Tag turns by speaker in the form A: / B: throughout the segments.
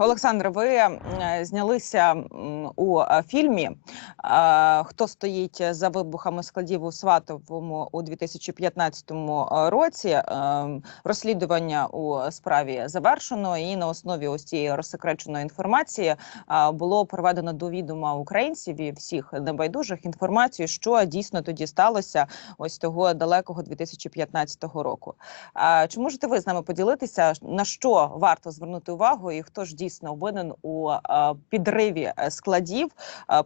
A: Олександр, ви знялися у е, фільмі е, Хто стоїть за вибухами складів у Сватовому у 2015 році. Е, Розслідування у справі завершено, і на основі ось цієї розсекреченої інформації було проведено до відома українців і всіх небайдужих інформацію, що дійсно тоді сталося ось того далекого 2015 року. Чи можете ви з нами поділитися, на що варто звернути увагу, і хто ж дійсно винен у підриві е, складів,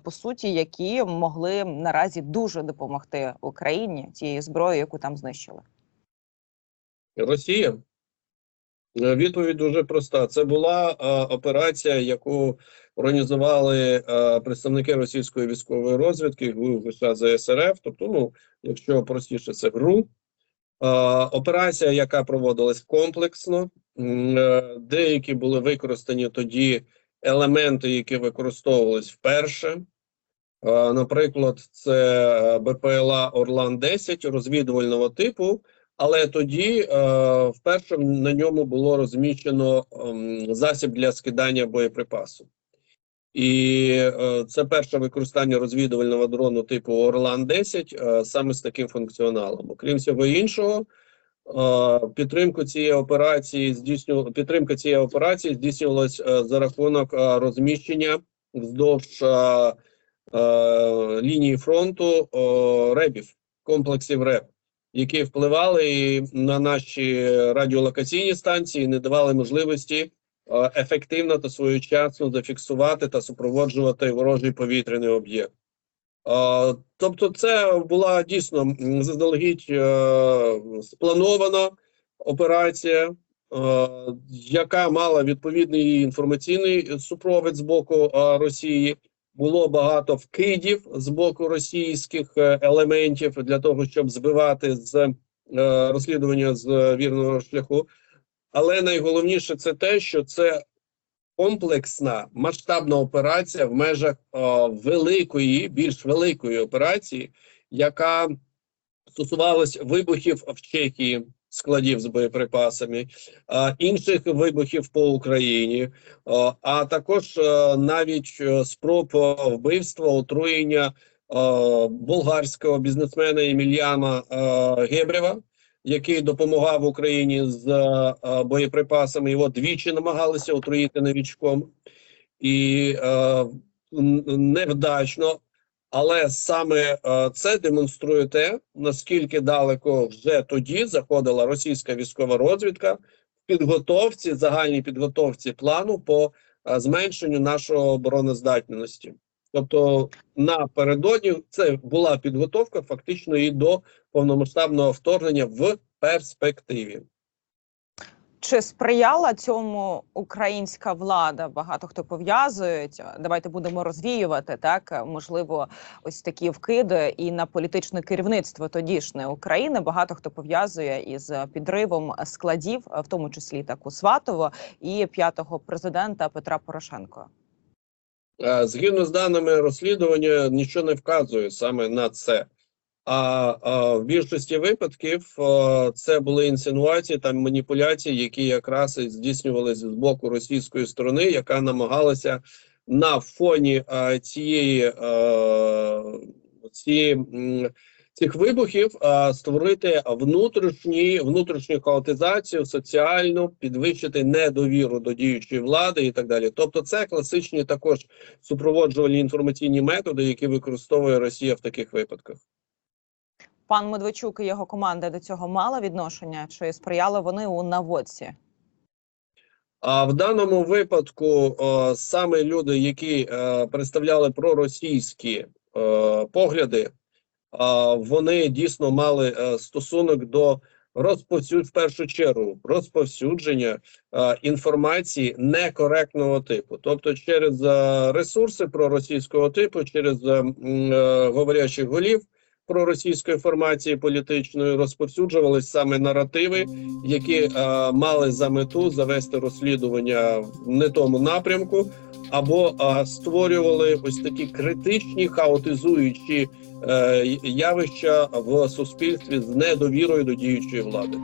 A: по суті, які могли наразі дуже допомогти Україні цією зброєю, яку там знищили?
B: Росія. Е, Відповідь дуже проста. Це була е, операція, яку організували е, представники російської військової розвідки ГУ США ЗСРФ. Тобто, ну, якщо простіше, це ГРУ. Операція, яка проводилась комплексно. Е, деякі були використані тоді елементи, які використовувались вперше. Е, Наприклад, це е, БПЛА Орлан 10 розвідувального типу, але тоді вперше на ньому було розміщено ем, засіб для скидання боєприпасу. І це перше використання розвідувального дрону типу Орлан 10 е, саме з таким функціоналом. Окрім всього іншого, підтримку цієї операції здійснювала підтримка цієї операції здійснювалась е, за рахунок е, розміщення вздовж е, е, лінії фронту е, ребів, комплексів РЕБ, які впливали на наші радіолокаційні станції, не давали можливості е, ефективно та своєчасно зафіксувати та супроводжувати ворожий повітряний об'єкт. Е, Тобто, це була дійсно заздалегідь е, спланована операція, е, яка мала відповідний інформаційний супровід з боку Росії. Було багато вкидів з боку російських елементів для того, щоб збивати з розслідування з вірного шляху. Але найголовніше це те, що це комплексна масштабна операція в межах е, великої, більш великої операції, яка стосувалась вибухів в Чехії, складів з боєприпасами, е, інших вибухів по Україні, е, а також навіть спроб вбивства, отруєння болгарського бізнесмена Емельяна е, Гебрева, який допомагав Україні з е, боєприпасами. Його двічі намагалися отруїти новічком, і е, невдачно. Але саме е, це демонструє те, наскільки далеко вже тоді заходила російська військова розвідка в підготовці, загальній підготовці плану по зменшенню нашої обороноздатності. Тобто напередодні це була підготовка фактично і до повномасштабного вторгнення в перспективі.
A: Чи сприяла цьому українська влада? Багато хто пов'язують. Давайте будемо розвіювати так. Можливо, ось такі вкиди і на політичне керівництво тодішньої України. Багато хто пов'язує із підривом складів, в тому числі так у Сватово і п'ятого президента Петра Порошенка.
B: Е, Згідно з даними розслідування, нічого не вказує саме на це. А, а в більшості випадків а, це були інсинуації та маніпуляції, які якраз і здійснювалися з боку російської сторони, яка намагалася на фоні а, цієї, а, цієї цих вибухів е, створити внутрішні внутрішню хаотизацію, соціальну, підвищити недовіру до діючої влади і так далі. Тобто, це класичні також супроводжувальні інформаційні методи, які використовує Росія в таких випадках.
A: Пан Медведчук і його команда до цього мала відношення? Чи сприяли вони у наводці?
B: А в даному випадку е, саме люди, які е, представляли проросійські е, погляди, вони дійсно мали е, стосунок до розповсюд в першу чергу розповсюдження е, інформації некоректного типу, тобто через ресурси ресурси проросійського типу, через е, е, говорячих голів проросійської формації політичної розповсюджувались саме наративи, які е, мали за мету завести розслідування в не тому напрямку, або е, створювали ось такі критичні хаотизуючі е, явища в суспільстві з недовірою до діючої влади.